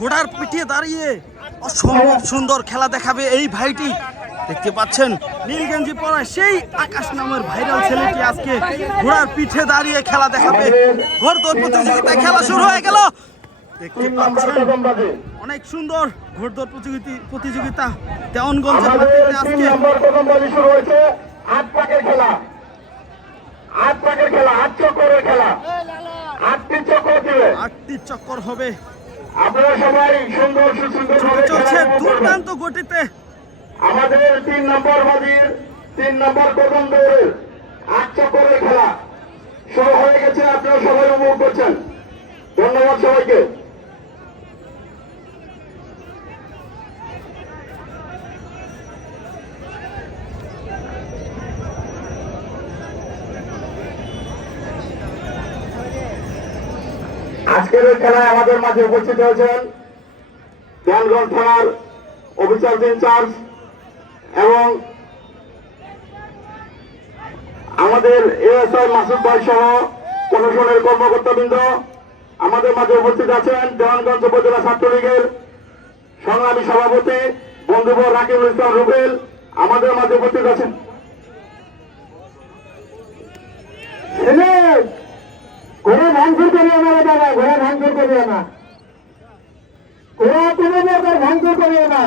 ঘোড়ার পিঠে দাঁড়িয়ে অসম্ভব সুন্দর খেলা দেখাবে এই ভাইটি। দেখতে পাচ্ছেন নীল গেঞ্জি পরা সেই আকাশ নামের ভাইরাল ছেলেটি আজকে ঘোড়ার পিঠে দাঁড়িয়ে খেলা দেখাবে। ঘোড়দৌড় প্রতিযোগিতায় খেলা শুরু হয়ে গেল। দেখতে পাচ্ছেন অনেক সুন্দর ঘোড়দৌড় প্রতিযোগিতা দেওয়ানগঞ্জের মাটিতে আজকে শুরু হয়েছে। 8 পাকের খেলা, 8 পাকের খেলা, 8 চক্করের খেলা, 8টি চক্কর দিবে, 8টি চক্কর হবে। আপনারা সবাই সুন্দর সুন্দর চলছে দুর্দান্ত গতিতে আমাদের 3 নম্বর বাজির 3 নম্বর কদম দৌড়ের 8 চক্করের খেলা শুরু হয়ে গেছে। আপনারা সবাই উপভোগ করছেন। ধন্যবাদ সবাইকে। আজকের এই খেলায় আমাদের মাঝে উপস্থিত হয়েছেন দেওয়ানগঞ্জ থানার অফিসার ইনচার্জ এবং আমাদের এএসআই মাসুদ ভাই সহ প্রশাসনের কর্মকর্তাবৃন্দ। আমাদের মাঝে উপস্থিত আছেন দেওয়ানগঞ্জ উপজেলা ছাত্রলীগের সংগ্রামী সভাপতি বন্ধুবর রাকিবুল ইসলাম রুবেল আমাদের মাঝে উপস্থিত আছেন। ঘোড়া ভাঙচুর করিও না দাদা, ঘোড়া ভাঙচুর করিও না, ঘোড়া কোনো প্রকার ভাঙচুর করিও না।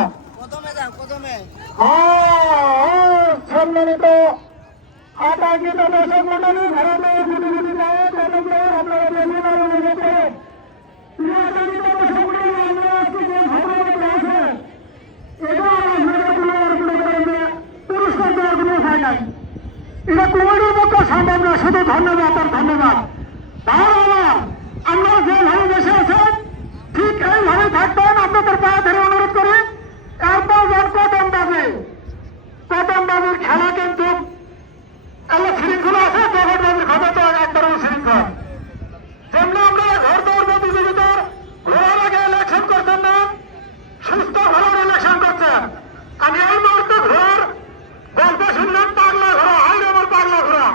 সম্মানিত আটাঙ্কিত দর্শক মন্ডলী, ভারতীয় প্রতিনিধি পুরস্কার দেওয়ার কোনো উপায় নাই। এটা কোনোটির পক্ষে সম্ভব না। শুধু ধন্যবাদ আর ধন্যবাদ। আমরা যেভাবে বসে আছেন ঠিক এইভাবে থাকবেন। আপনাদের পায়ে ধরে অনুরোধ করি। এরপর কদম বাজির খেলা কিন্তু শৃঙ্খলা আছে। কদম বাজির খবর তো একবারও শৃঙ্খলা। যেমন আমরা ঘোড়দৌড় প্রতিযোগিতার ঘোড়ার আগে ইলেকশন করছেন না, সুস্থ ঘোড়ার ইলেকশন করছেন। আমি এই মুহূর্তে ঘোড়ার গল্প শুনলাম, পাগলা ঘোড়া, হাই আমার পাগলা ঘোড়া।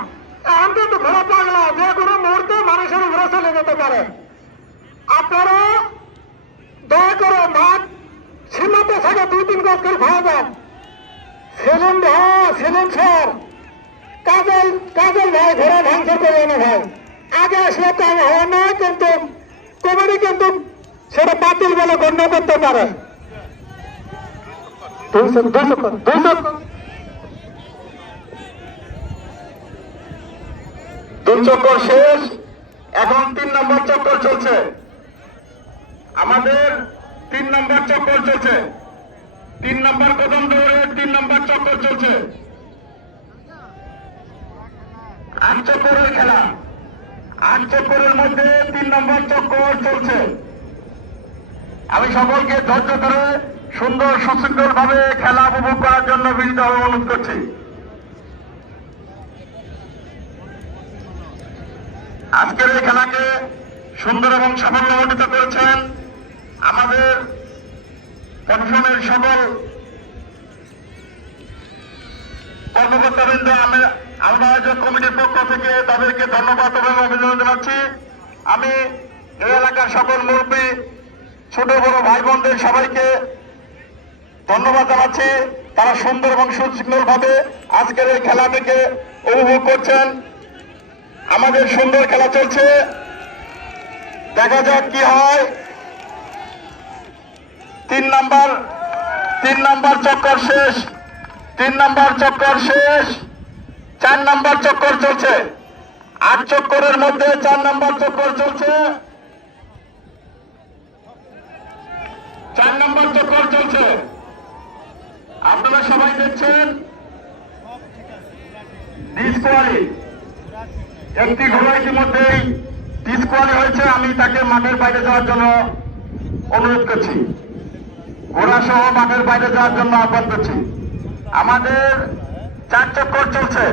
এখন কিন্তু ঘোড়া পাগলা, যে কোনো মুহূর্তে মানুষের উপরে চলে যেতে পারে। আপনারা দয়া করে মাঠ সীমাতে থাকে 2-3 গজ করে ভাড়া যান। সেলিম স্যার, কাজল ভাই, ঘোড়া ভাঙচুর করে না ভাই। আগে আসলে তো হওয়া নয়, কিন্তু কমিটি কিন্তু সেটা বাতিল বলে গণ্য করতে পারে। 2 চক্কর শেষ, এখন 3 নম্বর চক্কর চলছে। আমাদের 3 নম্বর চক্কর চলছে। 3 নম্বর কদম দৌড়ে 3 নম্বর চক্কর চলছে। 8 চক্করের খেলা, 8 চক্করের মধ্যে 3 নম্বর চক্কর চলছে। আমি সকলকে ধৈর্য ধরে সুন্দর সুশৃঙ্খল ভাবে খেলা উপভোগ করার জন্য বিনীতভাবে অনুরোধ করছি। আজকের এই খেলাকে সুন্দর এবং সাফল্যমণ্ডিত করেছেন আমাদের প্রশাসনের সকল কর্মকর্তাবৃন্দ। আমরা আয়োজক কমিটির পক্ষ থেকে তাদেরকে ধন্যবাদ এবং অভিনন্দন জানাচ্ছি। আমি এই এলাকার সকল মুরব্বী, ছোট বড় ভাই বোনদের সবাইকে ধন্যবাদ জানাচ্ছি। তারা সুন্দর এবং সুশৃঙ্খল ভাবে আজকের এই খেলাটিকে উপভোগ করছেন। আমাদের সুন্দর খেলা চলছে, দেখা যাক কি হয়। 3 নম্বর চক্কর শেষ, 3 নম্বর চক্কর শেষ, 4 নম্বর চক্কর চলছে। 8 চক্করের মধ্যে 4 নম্বর চক্কর চলছে। 4 নম্বর চক্কর চলছে। আপনারা সবাই দেখছেন। ডিসকোয়ালি, একটি ঘোড়া ইতিমধ্যেই ডিসকোয়ালি হয়েছে। আমি তাকে মাঠের বাইরে যাওয়ার জন্য অনুরোধ করছি, ঘোড়া সহ মাঠের বাইরে যাওয়ার জন্য আহ্বান করছি। আমাদের 4 চক্কর চলছে।